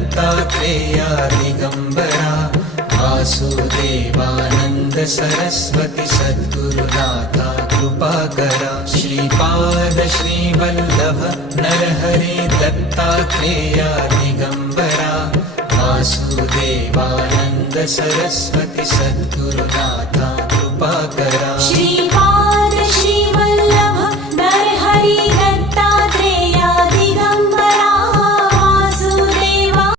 Dattatreya Digambara Vasudevanand Saraswati सद्गुरुनाथा कृपाकरा Shripad Shrivallabh Narhare Dattatreya Digambara Vasudevanand Saraswati सद्गुरुनाथा कृपाकरा Shripad